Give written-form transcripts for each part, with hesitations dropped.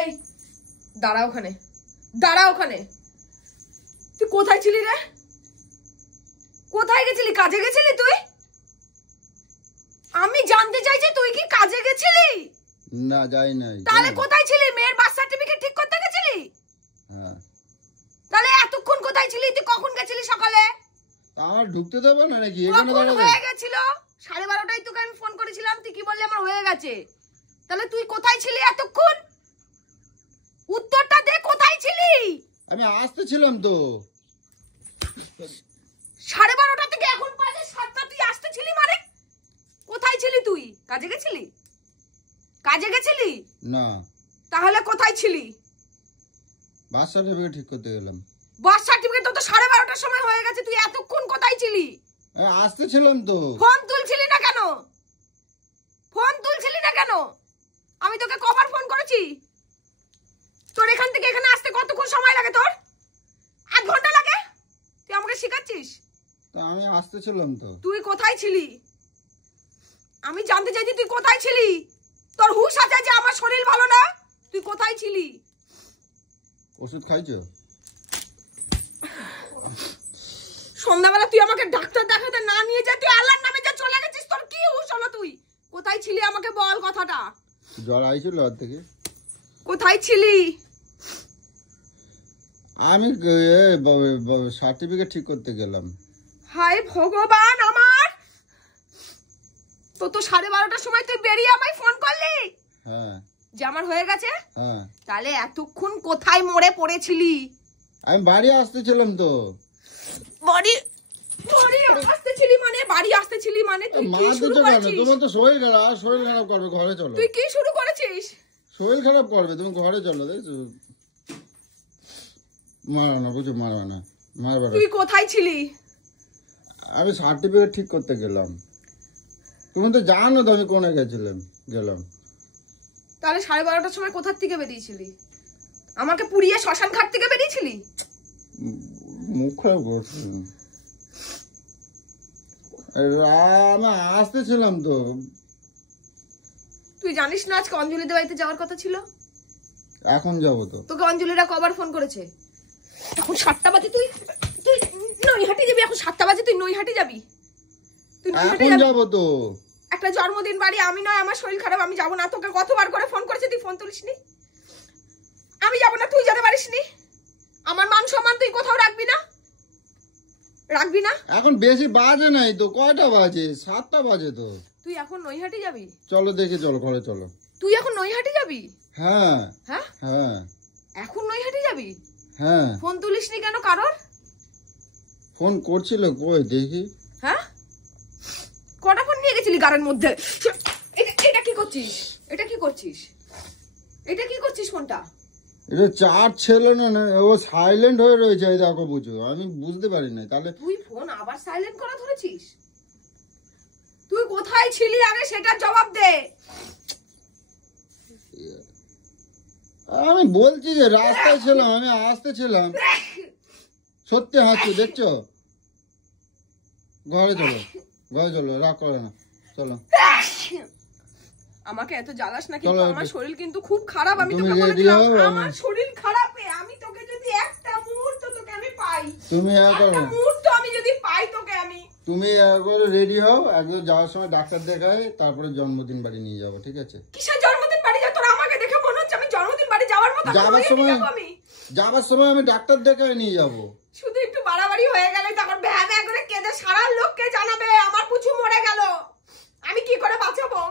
এই দাঁড়া ওখানে, দাঁড়া ওখানে। তুই কোথায় ছিলি রে? কোথায় গেছিলি? কাজে গেছিলি তুই? আমি জানতে চাইছি তুই কি কাজে গেছিলি? না যাই নাই। তাহলে কোথায় ছিলি? মেয়ের বার্থ সার্টিফিকেট ঠিক করতে গেছিলি? হ্যাঁ। তাহলে এতক্ষণ কোথায় ছিলি? তুই কখন গেছিলি? সকালে? আমার ঢুকতে দেবে না নাকি? এখানে দাঁড়া। হয়ে গেছিল 12:30টায় তোকে আমি ফোন করেছিলাম, তুই কি বললি আমার হয়ে গেছে। তাহলে তুই কোথায় ছিলি এতক্ষণ? উত্তরটা দে, কোথায় ছিলি? আমি আসতে ছিলাম তো। 12:30 থেকে এখন বাজে 7টা, তুই আসতে ছিলি মানে? কোথায় ছিলি তুই? কাজে গেছিলি? কাজে গেছিলি না। তাহলে কোথায় ছিলি? বার্থ সার্টিফিকেট ঠিক করতে গেলাম। বার্থ সার্টিফিকেট তো 12:30টার সময় হয়ে গেছে, তুই এতক্ষণ কোথায় ছিলি? আসতে ছিলাম তো। ফোন তুলছিলি না কেন? ফোন তুলছিলি না কেন? আমি তোকে কবার ফোন করেছি? তোর এখান থেকে এখানে আসতে কতক্ষণ সময় লাগে? তোর 8 ঘন্টা লাগে? তুই আমাকে শেখাচ্ছিস? তা আমি আসতে ছিলাম তো। তুই কোথায় ছিলি? আমি জানতে চাইছি তুই কোথায় ছিলি? তোর হুঁশ আছে যে আমার শরীর ভালো না? তুই কোথায় ছিলি? ওষুধ খাইছো? সন্ধ্যাবেলা তুই আমাকে ডাক্তার দেখাতে না নিয়ে যা, তুই আল্লাহর নামে যা চলে গেছিস। তোর কি হুঁশ হলো? তুই কোথায় ছিলি আমাকে বল কথাটা। জ্বর আইছিল ওর থেকে। কোথায় ছিলি? আমি সার্টিফিকেট ঠিক করতে গেলাম। হায় ভগবান আমার, তো 12:30টার সময় তুই বেরিয়ে আমায় ফোন করলি? হ্যাঁ। যে আমার হয়ে গেছে? হ্যাঁ। তাহলে এতক্ষণ কোথায় মরে পড়েছিলি? আমি বাড়ি আসতেছিলাম তো। বাড়ি আসতেছিলি মানে? বাড়ি আসতেছিলি মানে? তুই কি শুরু করেছিস? তোমার তো শরীর খারাপ, আর শরীর খারাপ করবে, ঘরে চলো। তুই কি শুরু করেছিস? শরীর খারাপ করবে, তুমি ঘরে চলো। দেখছো মারা না, বুঝো মারা না, মারবে না। তুই কোথায় ছিলি? আমি সার্টিফিকেট ঠিক করতে গেলাম। তুমি তো জানো তো আমি কোনে গেলাম। তাহলে 12:30টার সময় কোথা থেকে বেরিয়েছিলি? আমাকে পুড়িয়ে শ্মশান ঘাট থেকে বেরিয়েছিলি? মুখ খারাপ করছি। আমি আসতেছিলাম তো। তুই জানিস না আজকে অঞ্জলিদের বাড়িতে যাওয়ার কথা ছিল? এখন যাবো তো। তোকে অঞ্জলিরা কবার ফোন করেছে? এখন 7টা বাজে, তুই নৈহাটি যাবি? এখন 7টা বাজে, তুই নৈহাটি যাবি? তুই নৈহাটি যাবো তো। একটা জন্মদিন বাড়ি, আমি নয়, আমার শরীর খারাপ, আমি যাবো না। তোকে কতবার করে ফোন করেছে, তুই ফোন তুলিসনি? আমি যাবো না, তুই যেতে পারিসনি? আমার মান সম্মান তুই কোথাও রাখবি না? রাখবি না? এখন বেশি বাজে নাই তো, কয়টা বাজে? 7টা বাজে তো। তুই এখন নৈহাটি যাবি? চলো দেখে চলো, ঘরে চলো। তুই এখন নৈহাটি যাবি? হ্যাঁ। হ্যাঁ হ্যাঁ। এখন নৈহাটি যাবি? হ্যাঁ। ফোন তুলিসনি কেন কারোর? ফোন করছিল, কই দেখি। হ্যাঁ, কটা ফোন নিয়ে গেছিলি গাড়ির মধ্যে? এটা কি করছিস? এটা কি করছিস? এটা কি করছিস ফোনটা? এটা চার্জ ছিল না, ও সাইলেন্ট হয়ে রয়েছে। এই দেখো, বুঝো, আমি বুঝতে পারি না। তাহলে তুই ফোন আবার সাইলেন্ট করা ধরেছিস? তুই কোথায় ছিলি আগে সেটার জবাব দে। আমি বলছি যে রাস্তায় ছিলাম, আমি আসতেছিলাম। সত্যি হাসছি, দেখছো? ঘরে চলো, রাগ করো না, চলো। আমাকে এত জ্বালাস না কিন্তু, আমার শরীর কিন্তু খুব খারাপ। আমি তোকে বলেছিলাম আমার শরীর খারাপ, আমি তোকে যদি একটা মুহূর্ত তোকে আমি পাই, তুমি একটা মুহূর্ত আমি যদি পাই তোকে, আমি তুমি একবার রেডি হও, একবার যাওয়ার সময় ডাক্তার দেখাই, তারপরে জন্মদিন বাড়ি নিয়ে যাবো, ঠিক আছে? কিসের জন্মদিন বাড়ি যা? তোর আমাকে দেখে মনে হচ্ছে আমি জন্মদিন বাড়ি যাওয়ার মতো? যাবার সময় আমি ডাক্তার দেখাই নিয়ে যাবো। শুধু একটু বাড়াবাড়ি হয়ে গেলে তখন ভ্যা ভ্যা করে কেঁদে সারা লোককে জানাবে আমার পুচু মরে গেল, আমি কি করে বাঁচাবো?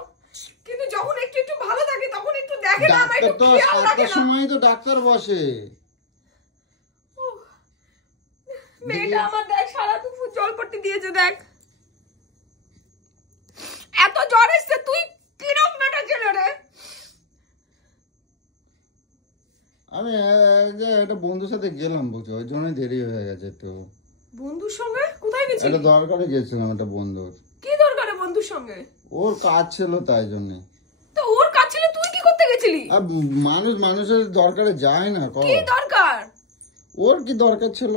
কিন্তু যখন একটু ভালো থাকে তখন একটু দেখে না, আমার একটু খেয়াল রাখে না। সময় তো ডাক্তার বসে। মেয়েটা আমার দেখ সারা দুপুর জল পড়তে দিয়েছে, দেখ এত জ্বর এসছে। তুই কিরকম মেয়েটা ছিল রে? আমি একটা বন্ধুর সাথে গেলাম, বুঝছো, ওই জন্যই দেরি হয়ে গেছে একটু। বন্ধুর সঙ্গে কোথায় গেছিস? একটা দরকারে গেছিলাম, একটা বন্ধুর। কি দরকারে বন্ধুর সঙ্গে? ওর কাজ ছিল, তাই জন্য। তো ওর কাজ ছিল, তুই কি করতে গেছিলি? আর মানুষের দরকারে যায় না। কি দরকার? ওর কি দরকার ছিল?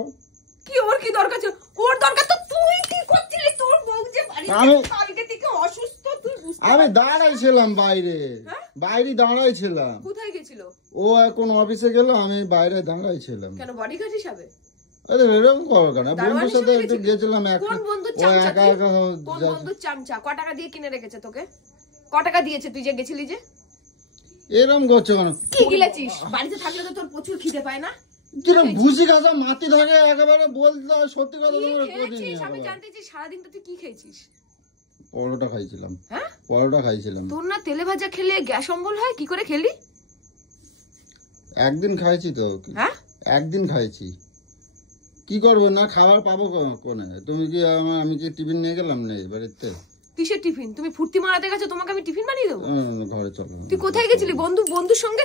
কি ওর কি দরকার ছিল? ওর দরকার তো তুই কি করছিলি? তোর বউ যে বাড়িতে কালকে থেকে অসুস্থ, তুই বুঝতে? আমি দাঁড়াইছিলাম বাইরে। হ্যাঁ, বাইরে দাঁড়াই ছিলাম। কোথায় গেছিল? ও এখন অফিসে গেল, আমি বাইরে দাঁড়াই ছিলাম। কেন বডিগার্ড হিসাবে? আরে এরকম করো কেন? বন্ধুর সাথে একটু গেছিলাম। কোন বন্ধু ও চামচা? একা একা কোন বন্ধু চামচা? ক টাকা দিয়ে কিনে রেখেছে তোকে? ক টাকা দিয়েছে তুই যে গেছিলি যে? এরকম করছো কেন? কি গিলেছিস? বাড়িতে থাকলে তো তোর প্রচুর খিদে পায় না? যেরকম ভুসি খাসা মাটি থাকে একেবারে বলতে সত্যি কথা তোমার কোদিন আমি জানতে চাই সারাদিনটা তুই কি খেয়েছিস? পরোটা খাইছিলাম। হ্যাঁ পরোটা খাইছিলাম। তোর না তেলে ভাজা খেলে গ্যাস অম্বল হয়? কি করে খেলি? একদিন খাইছি তো। হ্যাঁ একদিন খাইছি, কি করবো না খাবার পাবো কোনে? তুমি কি আমি কি টিফিন নিয়ে গেলাম না বাড়িতে? কিসের টিফিন? তুমি ফুর্তি মারাতে গেছো, তোমাকে আমি টিফিন বানিয়ে দেবো? ঘরে চলো। তুই কোথায় গেছিলি? বন্ধুর সঙ্গে?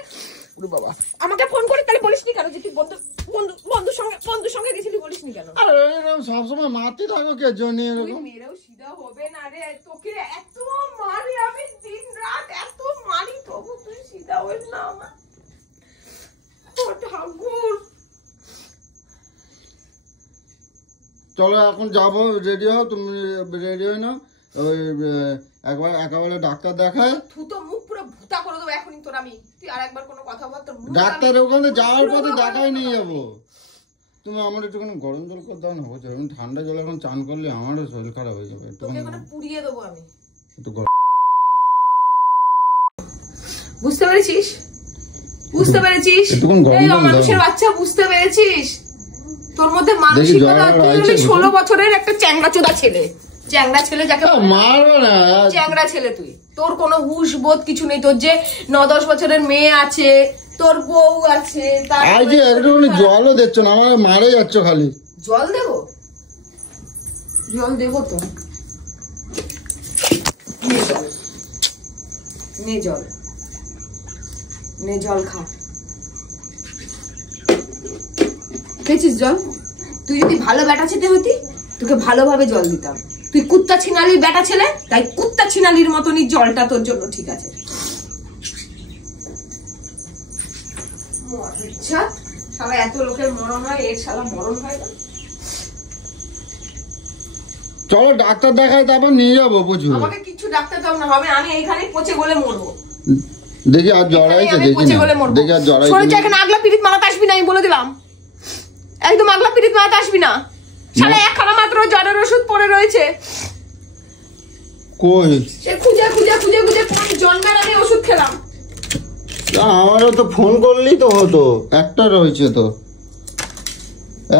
ওরে বাবা, আমাকে ফোন করে তাহলে বলিসনি কেন যে তুই বন্ধুর সঙ্গে গেছিলি? বলিসনি কেন? আরে এরকম সবসময় মারতে থাকো কে জন্য তুই এরকম? মেরেও সিধা হবে না রে, তোকে এত মারি আমি দিন রাত, এত মারি তবু তুই সিধা হইস না আমার। ও ঠাকুর, চলো এখন যাবো, রেডি হও। তুমি রেডি হই না? ওই একবার একেবারে ডাক্তার দেখায়। থুতো মুখ পুরো ভুতা করে দেবো এখনই তোর আমি। তুই আর একবার কোনো কথা বল তোর মুখ ডাক্তার ওখানে যাওয়ার পথে দেখাই নিয়ে যাবো। তুমি আমার একটুখানি গরম জল করে দাও না, বুঝছো? আমি ঠান্ডা জল এখন চান করলে আমারও শরীর খারাপ হয়ে যাবে। তোকে এখানে পুড়িয়ে দেবো আমি। একটু বুঝতে পেরেছিস? বুঝতে পেরেছিস? এই মানুষের বাচ্চা, বুঝতে পেরেছিস? তোর মধ্যে মানসিকতা, তুই 16 বছরের একটা চ্যাংড়া ছেলে। চ্যাংড়া ছেলে যাকে মারবো না, চ্যাংড়া ছেলে তুই। তোর কোনো হুশ বোধ কিছু নেই। তোর যে 9-10 বছরের মেয়ে আছে, তোর বউ আছে, জলও দিচ্ছ না, আমার মারে যাচ্ছ খালি। জল দেবো? জল দেবো তো, নে জল, নে জল খা। খেয়েছিস জল? তুই যদি ভালো ব্যাটা ছেলে হতি তোকে ভালোভাবে জল দিতাম। তুই কুত্তা ছিনালির ব্যাটা ছেলে, তাই কুত্তা ছিনালির মতনই জলটা তোর জন্য ঠিক আছে। শালা এত লোকের মরণ হয়, এর শালা মরণ হয় না। চলো ডাক্তার দেখাই, তারপর নিয়ে যাবো। বুঝো আমাকে কিছু ডাক্তার দাও না, হবে আমি এইখানে পচে গলে মরবো। দেখি আর জড়াইছে, দেখি আর জড়াইছে। এখানে আগলা পিরিত মারাতে আসবি না, আমি বলে দিলাম। একদম আগলা পিরিত মারাতে আসবি না। শালা একখানা মাত্র জ্বরের ওষুধ পড়ে রয়েছে। কই? সে খুঁজে কোন জন্মের আমি ওষুধ খেলাম। আমারও তো ফোন করলেই তো হতো, একটা রয়েছে তো,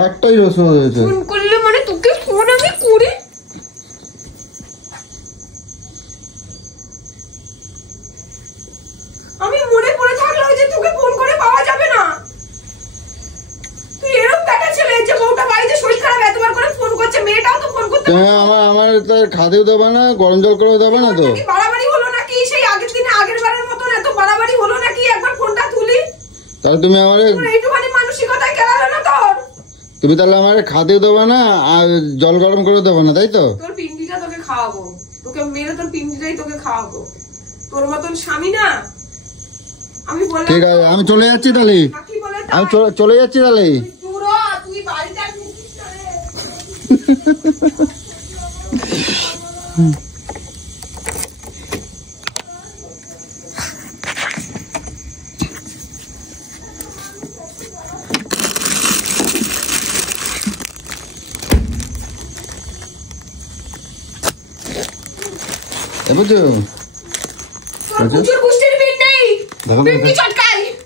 একটাই ওষুধ হয়েছে। ফোন করলে মানে তোকে ফোন আমি করি? আমি মনে পড়ে থাকলে যে তোকে ফোন করে পাওয়া যাবে না। তুই এরকম ব্যাটা ছেলে যে বউটা বাড়িতে শরীর খারাপ এতবার করে ফোন করছে, মেয়েটাও তো ফোন করতে। আমার তো খাতেও দেবে না, গরম জল করেও দেবে না তো। বাড়াবাড়ি হলো নাকি? সেই আগের দিনে আগের বারের মতন এত বাড়াবাড়ি হলো নাকি? একবার ফোনটা তুলি। তাহলে তুমি আমার একটুখানি মানসিকতায় গেলালে না তোর? তুমি তাহলে আমার খাতেও দেবে না আর জল গরম করে দেবে না, তাই তো? তোর পিন্ডিটা তোকে খাওয়াবো, তোকে মেরে তোর পিন্ডিটাই তোকে খাওয়াবো। তোর মতন স্বামী না আমি বললাম। ঠিক আছে, আমি চলে যাচ্ছি তাহলে। আমি চলে যাচ্ছি তাহলে। তুই বাড়িতে আসিস না রে।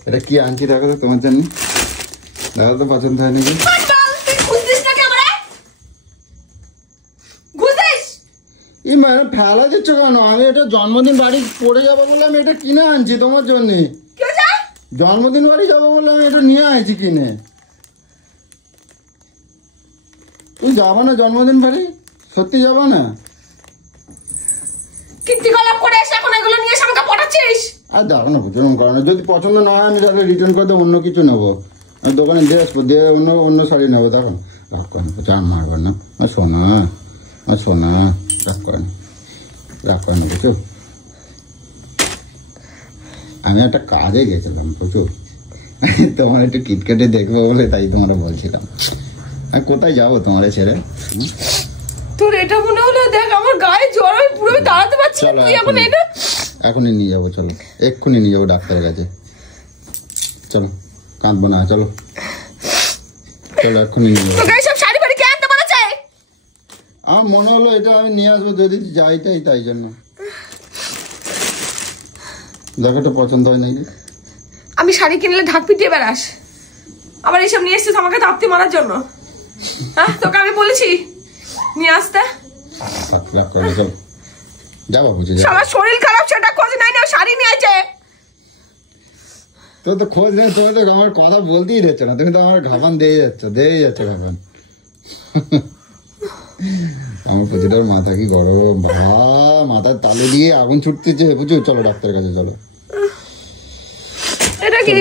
এটা কি আনছি দেখো তো তোমার জন্য। দাদা তো পছন্দ হয় নাকি? ফেলা দিচ্ছ কেন? আমি এটা জন্মদিন বাড়ি পড়ে যাবো বলে আমি এটা কিনে আনছি তোমার জন্য। জন্মদিন বাড়ি যাবো বলে আমি এটা নিয়ে আনছি কিনে। তুই যাবো না জন্মদিন বাড়ি? সত্যি যাবো না? আর দেখো না, বুঝলাম করো না। যদি পছন্দ না হয় আমি তাহলে রিটার্ন করে দেবো, অন্য কিছু নেবো। আমি দোকানে দিয়ে আসবো, দিয়ে অন্য শাড়ি নেবো। দেখো রাগ করে না, চান মারবেন না। আর শোনা রাগ করে না, বুঝছো? আমি একটা কাজে গেছিলাম প্রচুর, তোমার একটু কিটকেটে দেখবো বলে, তাই তোমরা বলছিলাম। আর কোথায় যাবো তোমার ছেড়ে? তোর এটা মনে হলো? দেখ আমার গায়ে জ্বর, আমি পুরো দাঁড়াতে পারছি না। তুই এখন এটা এখনই নিয়ে যাবো, চলো এক্ষুনি নিয়ে যাবো ডাক্তারের কাছে। চলো, কাঁদবো না, চলো চলো এক্ষুনি নিয়ে যাবো। তোকে সব শাড়ি ফাড়ি কে আনতে বলেছে? আমার মনে হলো এটা আমি নিয়ে আসবো যদি যাইটাই, তাই জন্য। দেখো তো পছন্দ হয় নাকি? আমি শাড়ি কিনলে ঢাক পিটিয়ে বেড়াস, আবার এইসব নিয়ে এসছিস আমাকে তাপ্তি মারার জন্য। হ্যাঁ, তোকে আমি বলেছি নিয়ে আসতে? চলো যাবো, বুঝে যাবো। সবার শরীর খারাপ, সেটা খোঁজ নাই না, শাড়ি নিয়েছে। তো তো খোঁজ নেই, তোমার তো আমার কথা বলতেই দিচ্ছ না, তুমি তো আমার ঘাপান দিয়ে যাচ্ছ ঘাপান। আমার প্রতিটার মাথা কি গরম, মাথার তালে দিয়ে আগুন ছুটতেছে, বুঝছো? চলো ডাক্তারের কাছে চলো। এটা কি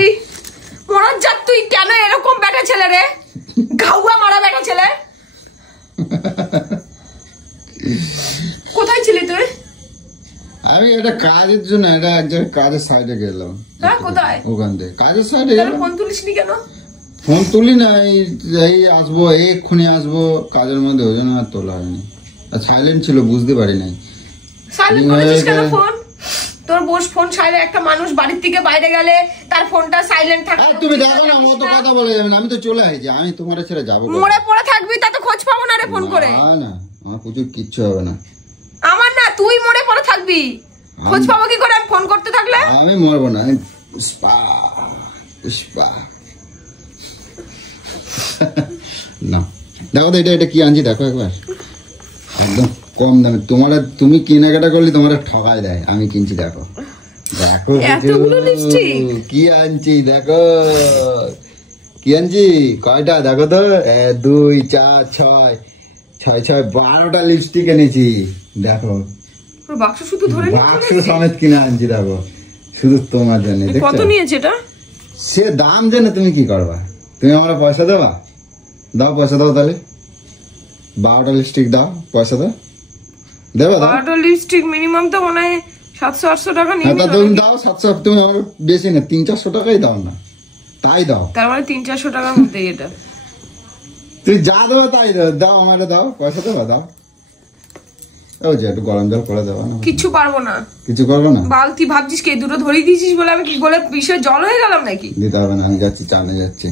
মরার জাত? তুই কেন এরকম বেটা ছেলে রে? ঘাউয়া মারা বেটা ছেলে। কোথায় ছিলি তুই? আমি এটা কাজের জন্য, এটা এক জায়গায় কাজের সাইডে গেলাম। হ্যাঁ, কোথায়? ওখান থেকে কাজের সাইডে গেলাম। ফোন তুলিসনি কেন? ফোন তুলি না, এই আসবো, এক্ষুনি আসবো কাজের মধ্যে, ওই জন্য আর তোলা হয়নি। আর সাইলেন্ট ছিল, বুঝতে পারি নাই। সাইলেন্ট করেছিস কেন ফোন? তোর বস ফোন সাইলেন্ট, একটা মানুষ বাড়ির থেকে বাইরে গেলে তার ফোনটা সাইলেন্ট থাকে। তুমি দেখো না, অত কথা বলে যাবে না, আমি তো চলে আসছি, আমি তোমার ছেড়ে যাবো। মরে পড়ে থাকবি, তাতে খোঁজ পাবো না রে ফোন করে। না, আমার প্রচুর কিচ্ছু হবে না। আমার না, তুই মরে পড়ে থাকবি, খোঁজ পাবো কি করে আমি ফোন করতে থাকলে? আমি মরবো না, আমি পুষ্পা পুষ্পা। না দেখো তো, এটা কি আনছি দেখো একবার, একদম কম দামে। তুমি কেনাকাটা করলে তোমার ঠকায় দেয়, আমি কিনছি দেখো। দেখো এতগুলো লিপস্টিক কি আনছি, দেখো কি আনছি, কয়টা দেখো তো, 2 4 6 6 6 12টা লিপস্টিক এনেছি দেখো। বাক্স শুধু ধরে বাক্স সমেত কিনে আনছি দেখো, শুধু তোমার জন্য। কত নিয়েছে এটা? সে দাম জেনে তুমি কি করবা? তুমি আমার পয়সা দেবা? দাও পয়সা, দাও তাহলে। 12টা লিপস্টিক দাও, পয়সা দাও, দেবা? 12টা লিপস্টিক মিনিমাম তো মনে হয় 700-800 টাকা নিয়ে। তুমি দাও 700, তুমি আমার বেশি না 300-400 টাকাই দাও না, তাই দাও। তার মানে 300-400 টাকার মধ্যে এটা। তুই যা দেবো তাই দাও, আমার দাও পয়সা, দেবা দাও। ও যে একটু গরম জল করে দেবা না? কিচ্ছু পারবো না, কিছু করবো না। বালতি ভাবছিস কে দুটো ধরিয়ে দিয়েছিস বলে আমি কি বলে বিষয় জল হয়ে গেলাম নাকি? দিতে হবে না, আমি যাচ্ছি, চানে যাচ্ছি।